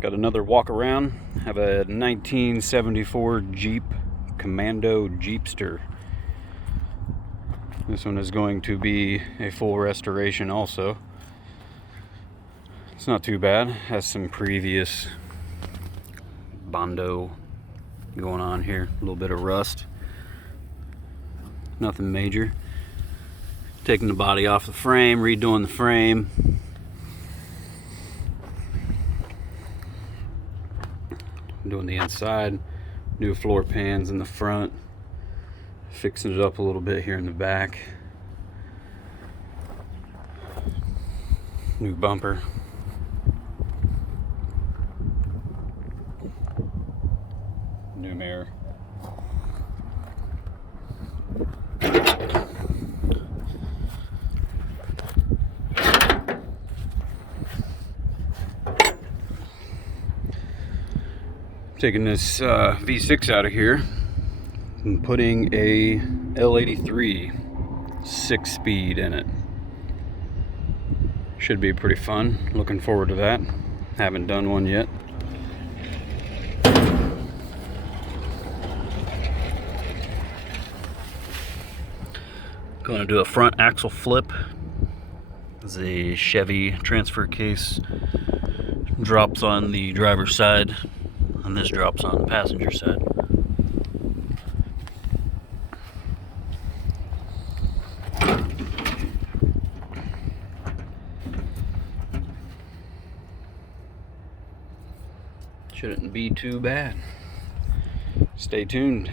Got another walk around. Have a 1974 Jeep Commando Jeepster. This one is going to be a full restoration also. It's not too bad. Has some previous Bondo going on here. A little bit of rust. Nothing major. Taking the body off the frame, redoing the frame. Doing the inside, new floor pans in the front, fixing it up a little bit here in the back, new bumper, new mirror. Taking this V6 out of here and putting a L83 6-speed in it. Should be pretty fun. Looking forward to that. Haven't done one yet. Going to do a front axle flip. The Chevy transfer case drops on the driver's side, and this drops on the passenger side. Shouldn't be too bad. Stay tuned.